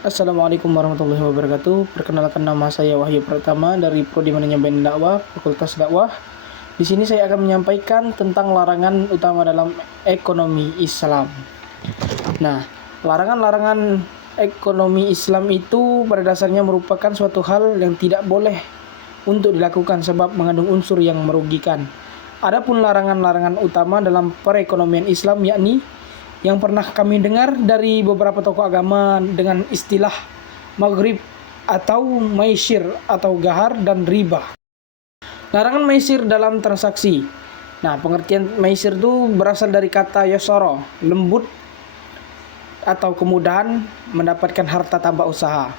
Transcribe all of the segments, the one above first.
Assalamualaikum warahmatullahi wabarakatuh. Perkenalkan, nama saya Wahyu Pratama dari Prodi Manajemen Dakwah, Fakultas Dakwah. Di sini saya akan menyampaikan tentang larangan utama dalam ekonomi Islam. Nah, larangan-larangan ekonomi Islam itu pada dasarnya merupakan suatu hal yang tidak boleh untuk dilakukan sebab mengandung unsur yang merugikan. Adapun larangan-larangan utama dalam perekonomian Islam yakni yang pernah kami dengar dari beberapa tokoh agama dengan istilah maghrib atau maisir atau gahar dan riba. Larangan maisir dalam transaksi. Nah, pengertian maisir itu berasal dari kata yasara, lembut atau kemudahan mendapatkan harta tanpa usaha.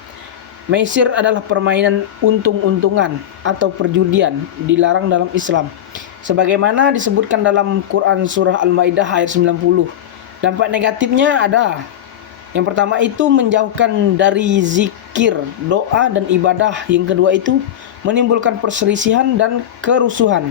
Maisir adalah permainan untung-untungan atau perjudian, dilarang dalam Islam. Sebagaimana disebutkan dalam Quran surah Al-Maidah ayat 90. Dampak negatifnya ada. Yang pertama itu menjauhkan dari zikir, doa dan ibadah. Yang kedua itu menimbulkan perselisihan dan kerusuhan.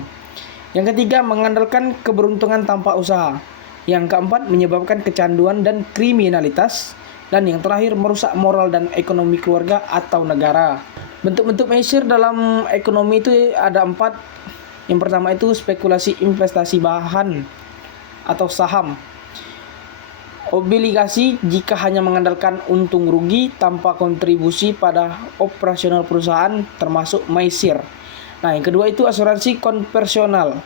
Yang ketiga mengandalkan keberuntungan tanpa usaha. Yang keempat menyebabkan kecanduan dan kriminalitas. Dan yang terakhir merusak moral dan ekonomi keluarga atau negara. Bentuk-bentuk maisir dalam ekonomi itu ada 4. Yang pertama itu spekulasi investasi bahan atau saham. Obligasi jika hanya mengandalkan untung rugi tanpa kontribusi pada operasional perusahaan termasuk maisir. Nah, yang kedua itu asuransi konvensional,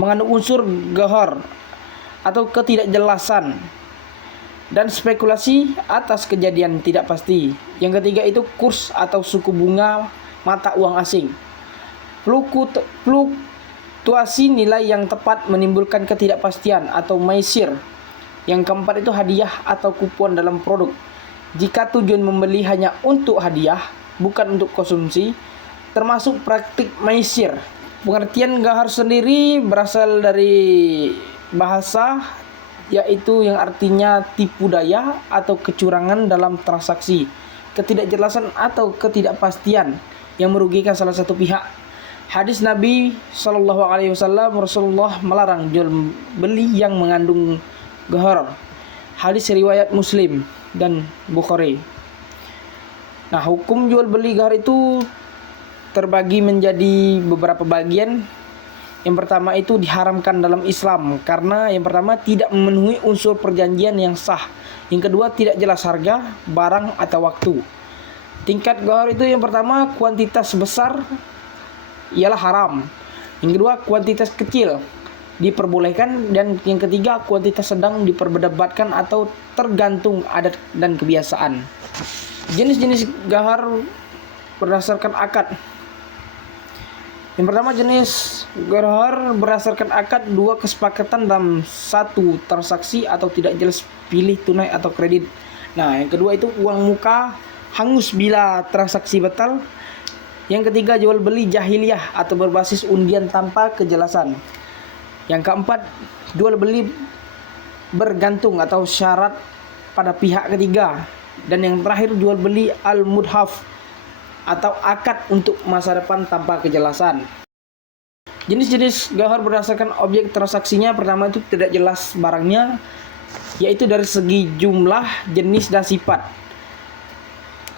mengandung unsur gahar atau ketidakjelasan dan spekulasi atas kejadian tidak pasti. Yang ketiga itu kurs atau suku bunga mata uang asing. Fluktuasi nilai yang tepat menimbulkan ketidakpastian atau maisir. Yang keempat itu hadiah atau kupon dalam produk. Jika tujuan membeli hanya untuk hadiah, bukan untuk konsumsi, termasuk praktik maisir. Pengertian gahar sendiri berasal dari bahasa yaitu yang artinya tipu daya atau kecurangan dalam transaksi, ketidakjelasan atau ketidakpastian yang merugikan salah satu pihak. Hadis Nabi SAW, Rasulullah melarang jual beli yang mengandung gahar. Hadis riwayat Muslim dan Bukhari. Nah, hukum jual beli gahar itu terbagi menjadi beberapa bagian. Yang pertama itu diharamkan dalam Islam karena yang pertama tidak memenuhi unsur perjanjian yang sah. Yang kedua tidak jelas harga, barang atau waktu. Tingkat gahar itu yang pertama kuantitas besar ialah haram. Yang kedua kuantitas kecil diperbolehkan dan yang ketiga kuantitas sedang diperdebatkan atau tergantung adat dan kebiasaan. Jenis-jenis gahar berdasarkan akad. Yang pertama jenis gahar berdasarkan akad, 2 kesepakatan dalam satu transaksi atau tidak jelas pilih tunai atau kredit. Nah, yang kedua itu uang muka hangus bila transaksi batal. Yang ketiga jual beli jahiliyah atau berbasis undian tanpa kejelasan. Yang keempat jual beli bergantung atau syarat pada pihak ketiga. Dan yang terakhir jual beli al-mudhaf atau akad untuk masa depan tanpa kejelasan. Jenis-jenis gahar berdasarkan objek transaksinya. Pertama itu tidak jelas barangnya, yaitu dari segi jumlah, jenis, dan sifat.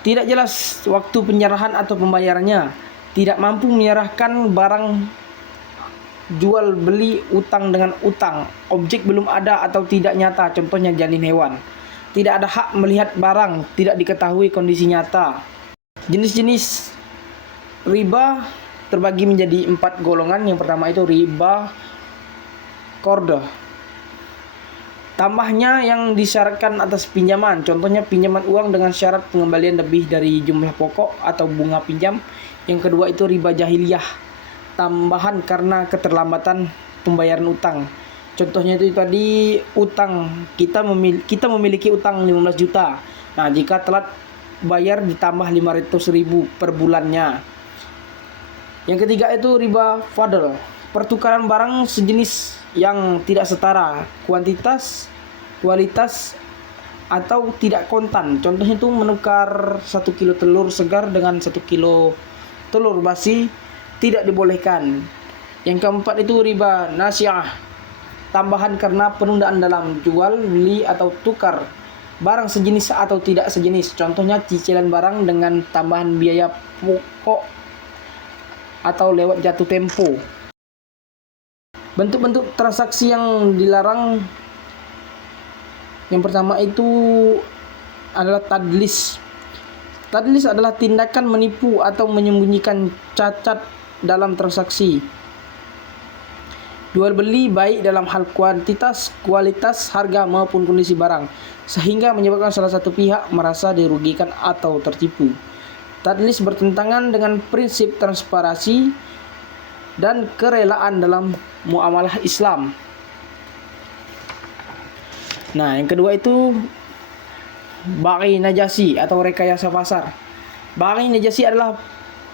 Tidak jelas waktu penyerahan atau pembayarannya. Tidak mampu menyerahkan barang, jual beli utang dengan utang. Objek belum ada atau tidak nyata, contohnya janin hewan. Tidak ada hak melihat barang, tidak diketahui kondisi nyata. Jenis-jenis riba terbagi menjadi 4 golongan. Yang pertama itu riba qard. Tambahnya yang disyaratkan atas pinjaman. Contohnya pinjaman uang dengan syarat pengembalian lebih dari jumlah pokok atau bunga pinjam. Yang kedua itu riba jahiliyah, tambahan karena keterlambatan pembayaran utang. Contohnya itu tadi utang, kita memiliki utang 15 juta. Nah, jika telat bayar ditambah 500.000 per bulannya. Yang ketiga itu riba fadl, pertukaran barang sejenis yang tidak setara kuantitas, kualitas atau tidak kontan. Contohnya itu menukar 1 kilo telur segar dengan 1 kilo telur basi, tidak dibolehkan. Yang keempat itu riba nasiah, tambahan karena penundaan dalam jual beli atau tukar barang sejenis atau tidak sejenis. Contohnya cicilan barang dengan tambahan biaya pokok atau lewat jatuh tempo. Bentuk-bentuk transaksi yang dilarang yang pertama itu adalah tadlis. Tadlis adalah tindakan menipu atau menyembunyikan cacat dalam transaksi. Jual beli baik dalam hal kuantitas, kualitas, harga maupun kondisi barang, sehingga menyebabkan salah satu pihak merasa dirugikan atau tertipu. Tadlis bertentangan dengan prinsip transparansi dan kerelaan dalam muamalah Islam. Nah, yang kedua itu baghi najasi atau rekayasa pasar. Baghi najasi adalah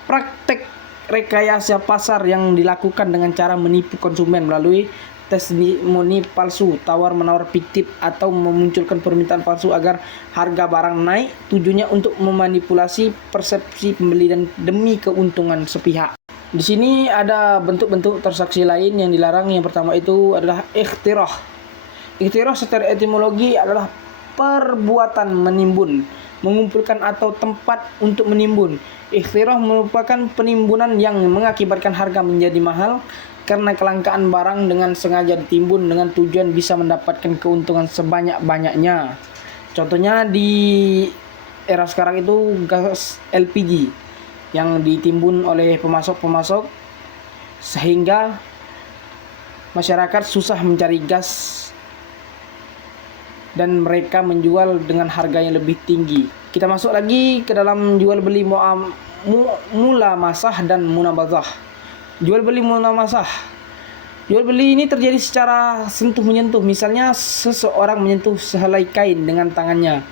praktek rekayasa pasar yang dilakukan dengan cara menipu konsumen melalui testimoni palsu, tawar-menawar fiktif, atau memunculkan permintaan palsu agar harga barang naik, tujuannya untuk memanipulasi persepsi pembeli dan demi keuntungan sepihak. Di sini ada bentuk-bentuk transaksi lain yang dilarang. Yang pertama itu adalah ikhtirah. Ikhtirah secara etimologi adalah perbuatan menimbun, mengumpulkan atau tempat untuk menimbun. Ikhtirah merupakan penimbunan yang mengakibatkan harga menjadi mahal karena kelangkaan barang dengan sengaja ditimbun dengan tujuan bisa mendapatkan keuntungan sebanyak-banyaknya. Contohnya di era sekarang itu gas LPG yang ditimbun oleh pemasok-pemasok sehingga masyarakat susah mencari gas dan mereka menjual dengan harga yang lebih tinggi. Kita masuk lagi ke dalam jual beli mulamasah dan munabazah. Jual beli mulamasah. Jual beli ini terjadi secara sentuh menyentuh. Misalnya seseorang menyentuh sehelai kain dengan tangannya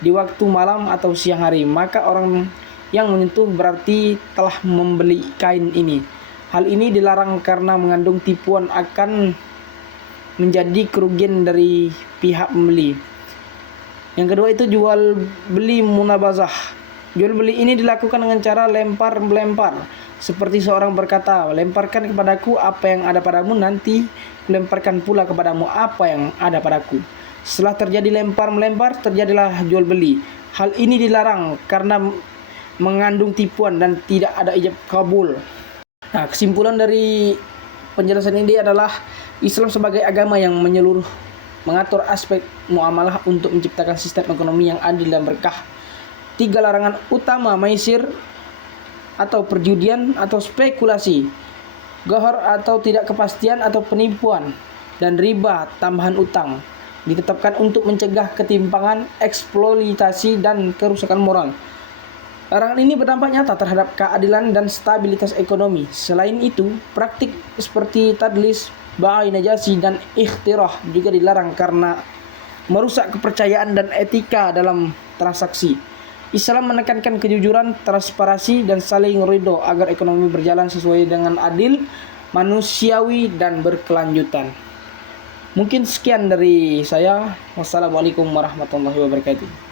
di waktu malam atau siang hari, maka orang yang menyentuh berarti telah membeli kain ini. Hal ini dilarang karena mengandung tipuan akan menjadi kerugian dari pihak pembeli. Yang kedua itu jual beli munabazah. Jual beli ini dilakukan dengan cara lempar-melempar. Seperti seorang berkata, lemparkan kepadaku apa yang ada padamu, nanti lemparkan pula kepadamu apa yang ada padaku. Setelah terjadi lempar-melempar, terjadilah jual beli. Hal ini dilarang karena mengandung tipuan dan tidak ada ijab kabul. Nah, kesimpulan dari penjelasan ini adalah Islam sebagai agama yang menyeluruh mengatur aspek muamalah untuk menciptakan sistem ekonomi yang adil dan berkah. 3 larangan utama: maisir atau perjudian atau spekulasi, ghar atau tidak kepastian atau penipuan, dan riba tambahan utang ditetapkan untuk mencegah ketimpangan, eksploitasi, dan kerusakan moral. Larangan ini berdampak nyata terhadap keadilan dan stabilitas ekonomi. Selain itu, praktik seperti tadlis, baghi najasi, dan ikhtirah juga dilarang karena merusak kepercayaan dan etika dalam transaksi. Islam menekankan kejujuran, transparansi, dan saling ridho agar ekonomi berjalan sesuai dengan adil, manusiawi, dan berkelanjutan. Mungkin sekian dari saya. Wassalamualaikum warahmatullahi wabarakatuh.